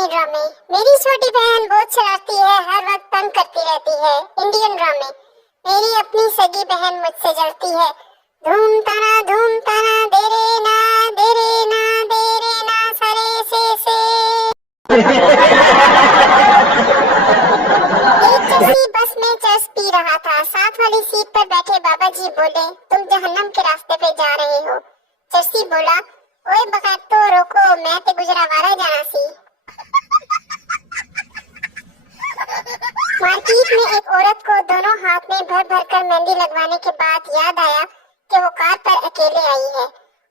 पाकिस्तानी ड्रामे। मेरी छोटी बहन बहुत शरारती है, हर वक्त तंग करती रहती है। इंडियन ड्रामे। मेरी अपनी सगी बहन मुझसे जलती है। धूम ताना दे रे ना सरे से। एक चर्सी बस में चर्स पी रहा था। साथ वाली सीट पर बैठे बाबा जी बोले, तुम जहन्नम के रास्ते पे जा रहे हो। चर्सी बोला, ओए बका तो रोको, मैं ते गुजरावाला जाना सी। मार्केट में एक औरत को दोनों हाथ में भर भर कर मेहंदी लगवाने के बाद याद आया कि वो कार पर अकेले आई है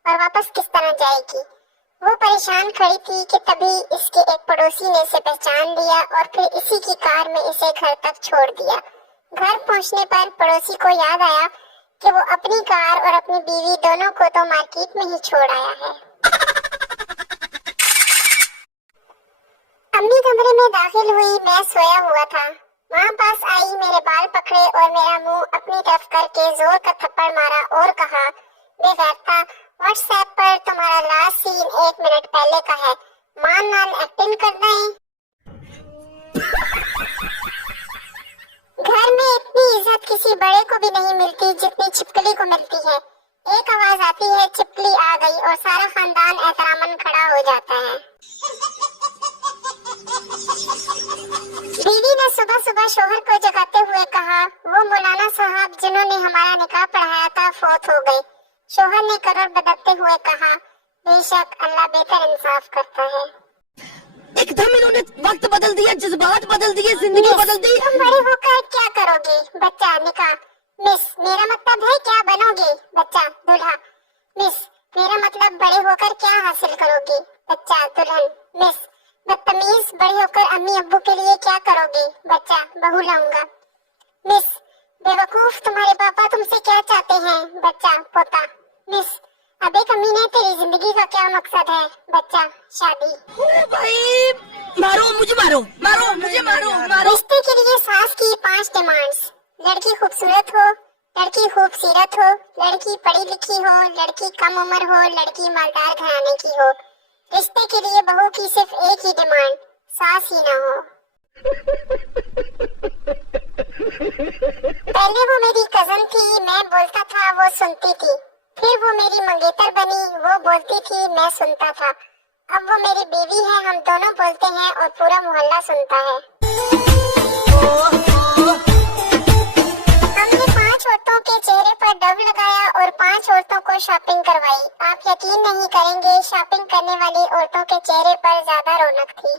और वापस किस तरह जाएगी। वो परेशान खड़ी थी कि तभी इसके एक पड़ोसी ने इसे पहचान लिया और फिर इसी की कार में इसे घर तक छोड़ दिया। घर पहुंचने पर पड़ोसी को याद आया कि वो अपनी कार और अपनी बीवी दोनों को तो मार्केट में ही छोड़ आया है। अम्मी कमरे में दाखिल हुई, मैं सोया हुआ था। वहाँ पास आई, मेरे बाल पकड़े और मेरा मुंह अपनी तरफ करके जोर का थप्पड़ मारा और कहा, बेगैरता, व्हाट्सएप पर तुम्हारा लास्ट सीन 1 मिनट पहले का है, मान नाल एक्टिंग कर दें। घर में इतनी इज्जत किसी बड़े को भी नहीं मिलती जितनी छिपकली को मिलती है। एक आवाज आती है, छिपकली आ गई और सारा खानदान एहतरामन खड़ा हो जाता है। बीवी ने सुबह सुबह शोहर को जगाते हुए कहा, वो मौलाना साहब जिन्होंने हमारा निकाह पढ़ाया था फोत हो गए। शोहर ने करोड़ बदलते हुए कहा, बेशक अल्लाह बेहतर इंसाफ करता है। एकदम इन्होंने वक्त बदल दिया, जज्बात बदल दिए, जिंदगी बदल दी। तुम बड़े होकर क्या करोगे? बच्चा निकाह। मिस, मेरा मतलब है क्या बनोगे? बच्चा दूल्हा। मिस, मेरा मतलब बड़े होकर क्या हासिल करोगे? बच्चा दुल्हन। मिस, बदतमीज, बड़े होकर अम्मी अब्बू के लिए क्या करोगे? बच्चा बहू लाऊंगा। मिस, बेवकूफ, तुम्हारे पापा तुमसे क्या चाहते हैं? बच्चा पोता। मिस, अबे कमीने, तेरी जिंदगी का क्या मकसद है? बच्चा शादी। भाई मारो मुझे, मारो मुझे, मारो। रिश्ते के लिए सास की 5 डिमांड्स। लड़की खूबसूरत हो, लड़की खूबसीरत हो, लड़की पढ़ी लिखी हो, लड़की कम उम्र हो, लड़की मालदार घराने की हो। रिश्ते के लिए बहू की सिर्फ एक ही डिमांड, सास ही ना हो। पहले वो मेरी कजन थी, मैं बोलता था वो सुनती थी। फिर वो मेरी मंगेतर बनी, वो बोलती थी मैं सुनता था। अब वो मेरी बीवी है, हम दोनों बोलते हैं और पूरा मोहल्ला सुनता है। हमने 5 औरतों के चेहरे पर डव लगाया और 5 औरतों को शॉपिंग करवाई। आप यकीन नहीं करेंगे, शॉपिंग करने वाली औरतों के चेहरे पर ज्यादा रौनक थी।